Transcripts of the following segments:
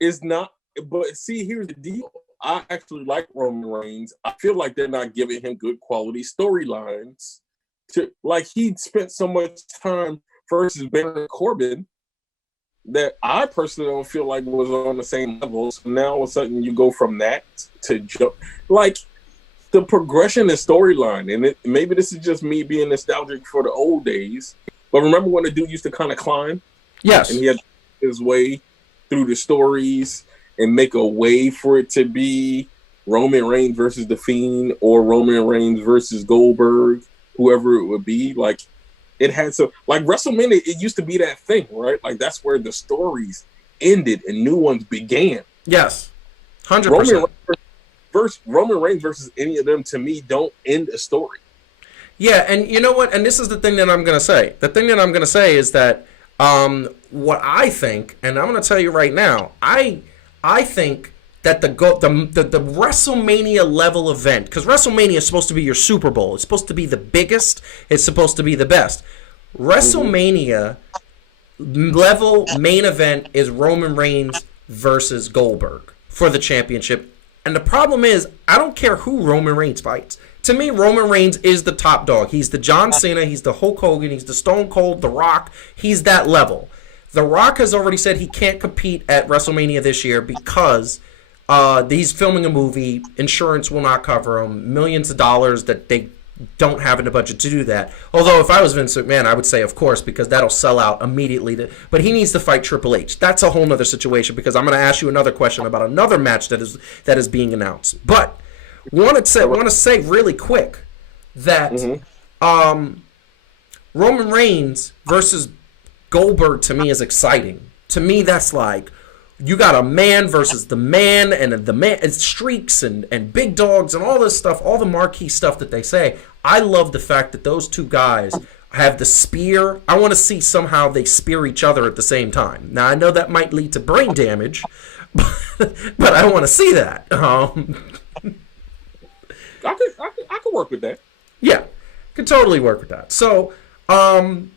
It's not, but see, here's the deal. I actually like Roman Reigns. I feel like they're not giving him good quality storylines. To like he spent so much time versus Baron Corbin that I personally don't feel like was on the same level. So now all of a sudden you go from that to jump like the progression and storyline. And maybe this is just me being nostalgic for the old days. But remember when the dude used to kind of climb? Yes. And he had his way through the stories and make a way for it to be Roman Reigns versus The Fiend or Roman Reigns versus Goldberg, whoever it would be. Like, it had so, like WrestleMania, it used to be that thing, right? Like, that's where the stories ended and new ones began. Yes, 100%. Roman Reigns versus any of them, to me, don't end a story. Yeah, and you know what? And this is the thing that I'm going to say. The thing that I'm going to say is that what I think, and I'm going to tell you right now, I think that the WrestleMania level event, because WrestleMania is supposed to be your Super Bowl. It's supposed to be the biggest. It's supposed to be the best. WrestleMania level main event is Roman Reigns versus Goldberg for the championship. And the problem is, I don't care who Roman Reigns fights. To me, Roman Reigns is the top dog. He's the John Cena. He's the Hulk Hogan. He's the Stone Cold, The Rock. He's that level. The Rock has already said he can't compete at WrestleMania this year because he's filming a movie. Insurance will not cover him. Millions of dollars that they don't have in the budget to do that. Although if I was Vince McMahon, I would say of course because that'll sell out immediately. But he needs to fight Triple H. That's a whole nother situation because I'm going to ask you another question about another match that is being announced. But want to say really quick that Roman Reigns versus Goldberg to me is exciting. To me, that's like you got a man versus the man, and the man and streaks and big dogs and all this stuff, all the marquee stuff that they say. I love the fact that those two guys have the spear. I want to see somehow they spear each other at the same time. Now I know that might lead to brain damage, but I want to see that. I could work with that. Yeah, could totally work with that. So, and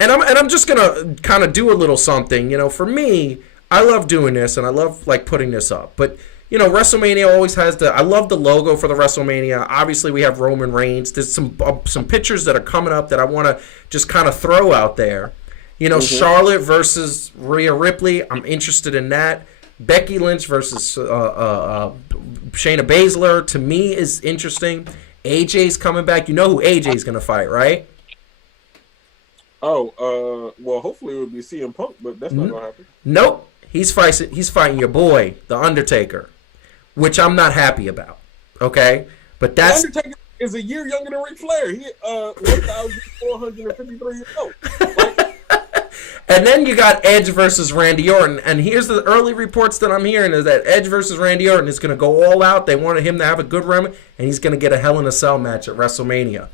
I'm just gonna kind of do a little something. You know, for me, I love doing this and I love like putting this up. But you know, WrestleMania always has I love the logo for the WrestleMania. Obviously, we have Roman Reigns. There's some pictures that are coming up that I want to just kind of throw out there. You know, Charlotte versus Rhea Ripley. I'm interested in that. Becky Lynch versus Shayna Baszler to me is interesting. AJ's coming back. You know who AJ's gonna fight, right? Oh, well, hopefully it would be CM Punk, but that's not gonna happen. Nope, he's fighting your boy, The Undertaker, which I'm not happy about. Okay, but that's The Undertaker is a year younger than Ric Flair. He 1,453 years old. And then you got Edge versus Randy Orton. And here's the early reports that I'm hearing is that Edge versus Randy Orton is going to go all out. They wanted him to have a good run, and he's going to get a Hell in a Cell match at WrestleMania.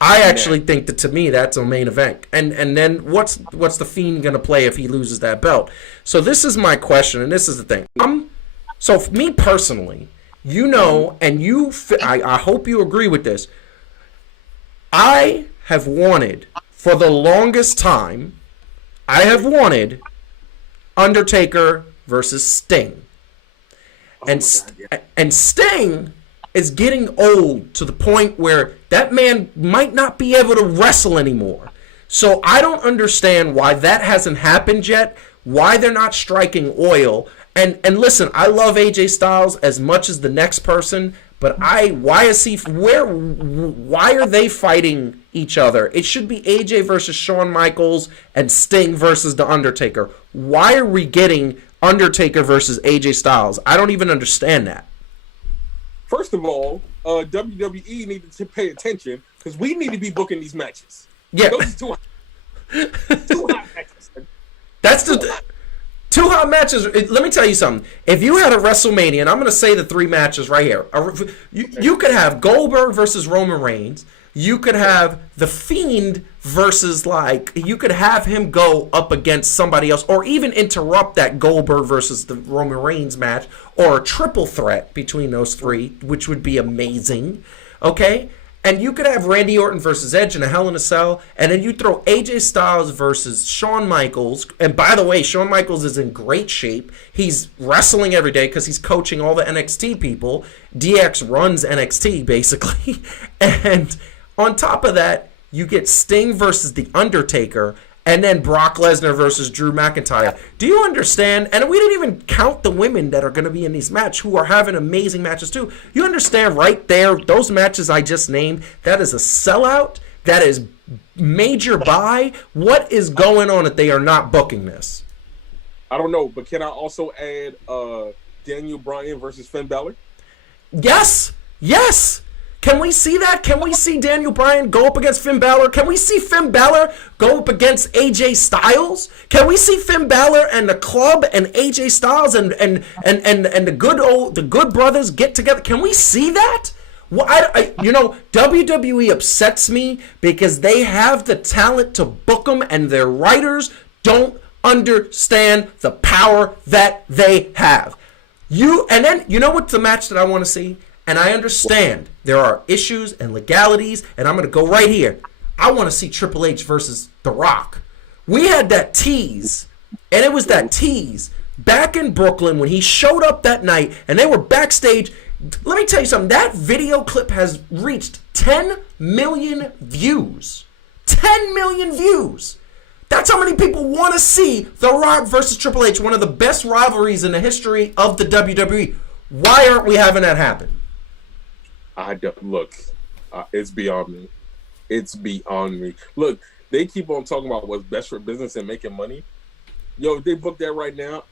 I actually think that, to me, that's a main event. And then what's the Fiend going to play if he loses that belt? So this is my question, and this is the thing. So for me personally, you know, and I hope you agree with this, I have wanted, for the longest time, Undertaker versus Sting. And Sting is getting old to the point where that man might not be able to wrestle anymore. So I don't understand why that hasn't happened yet, why they're not striking oil. And listen, I love AJ Styles as much as the next person, but why are they fighting each other? It should be AJ versus Shawn Michaels and Sting versus The Undertaker. Why are we getting Undertaker versus AJ Styles? I don't even understand that. First of all, WWE needed to pay attention because we need to be booking these matches. Yeah. Those are two hot matches. That's the... Two hot matches. Let me tell you something. If you had a WrestleMania, and I'm going to say the three matches right here. You could have Goldberg versus Roman Reigns. You could have The Fiend versus, you could have him go up against somebody else, or even interrupt that Goldberg versus the Roman Reigns match, or a triple threat between those three, which would be amazing. Okay? And you could have Randy Orton versus Edge in a Hell in a Cell, and then you throw AJ Styles versus Shawn Michaels. And by the way, Shawn Michaels is in great shape. He's wrestling every day because he's coaching all the NXT people. DX runs NXT, basically. And on top of that, you get Sting versus The Undertaker, and then Brock Lesnar versus Drew McIntyre. Do you understand? And we didn't even count the women that are going to be in these matches who are having amazing matches too. You understand right there, those matches I just named, that is a sellout. That is major buy. What is going on that they are not booking this? I don't know, but can I also add Daniel Bryan versus Finn Balor? Yes. Yes. Can we see that? Can we see Daniel Bryan go up against Finn Balor? Can we see Finn Balor go up against AJ Styles? Can we see Finn Balor and the Club and AJ Styles and the Good Brothers get together? Can we see that? Well, WWE upsets me because they have the talent to book them, and their writers don't understand the power that they have. You know what's the match that I want to see? And I understand there are issues and legalities, and I'm going to go right here. I want to see Triple H versus The Rock. We had that tease, and it was that tease back in Brooklyn when he showed up that night, and they were backstage. Let me tell you something. That video clip has reached 10 million views. 10 million views. That's how many people want to see The Rock versus Triple H, one of the best rivalries in the history of the WWE. Why aren't we having that happen? I don't look. It's beyond me. It's beyond me. Look, they keep on talking about what's best for business and making money. Yo, if they book that right now,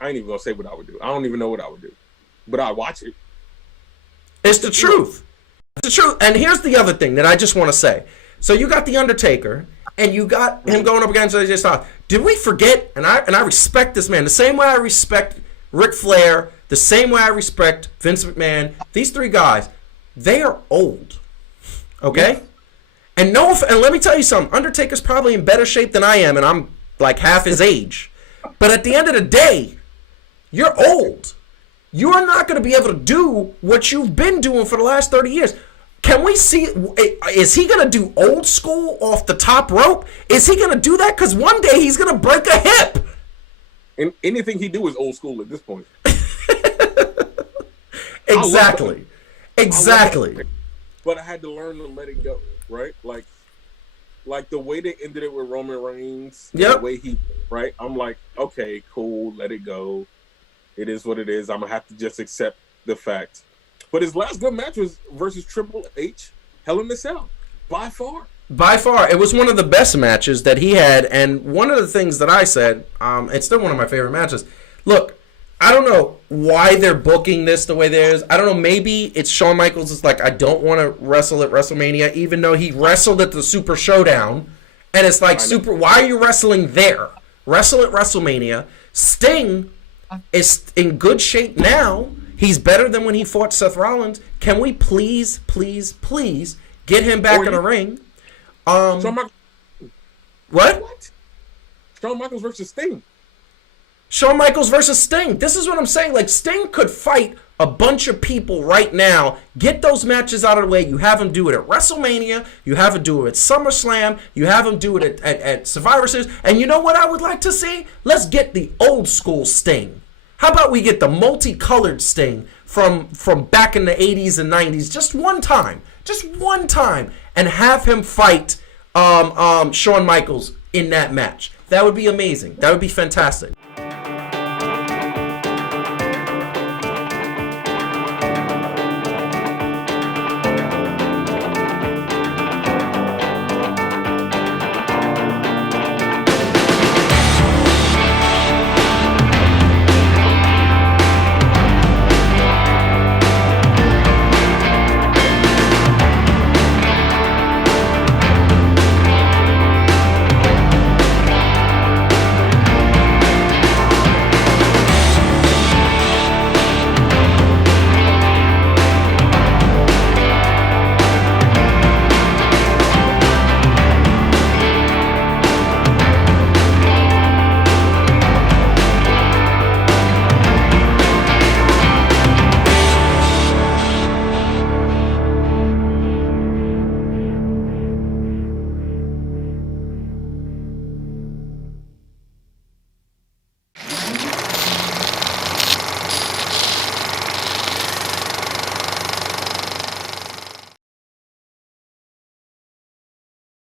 I ain't even gonna say what I would do. I don't even know what I would do, but I watch it. It's the truth. It's the truth. And here's the other thing that I just want to say. So you got The Undertaker, and you got him going up against AJ Styles. Did we forget? And I respect this man the same way I respect Ric Flair. The same way I respect Vince McMahon. These three guys, they are old. Okay? And let me tell you something. Undertaker's probably in better shape than I am, and I'm like half his age. But at the end of the day, you're old. You are not going to be able to do what you've been doing for the last 30 years. Can we see, is he going to do old school off the top rope? Is he going to do that? Because one day he's going to break a hip. And anything he do is old school at this point. Exactly. But I had to learn to let it go, right? Like the way they ended it with Roman Reigns, the way he, right? I'm like, okay, cool, let it go. It is what it is. I'm gonna have to just accept the fact. But his last good match was versus Triple H, Hell in a Cell, by far. By far, it was one of the best matches that he had, and one of the things that I said, it's still one of my favorite matches. Look, I don't know why they're booking this the way there is. I don't know. Maybe it's Shawn Michaels is like, I don't want to wrestle at WrestleMania, even though he wrestled at the Super Showdown. And it's like, why are you wrestling there? Wrestle at WrestleMania. Sting is in good shape now. He's better than when he fought Seth Rollins. Can we please get him back in the ring? What? Shawn Michaels versus Sting. Shawn Michaels versus Sting. This is what I'm saying. Like, Sting could fight a bunch of people right now. Get those matches out of the way. You have him do it at WrestleMania. You have him do it at SummerSlam. You have him do it at Survivor Series. And you know what I would like to see? Let's get the old school Sting. How about we get the multicolored Sting from back in the 80s and 90s just one time. Just one time. And have him fight Shawn Michaels in that match. That would be amazing. That would be fantastic.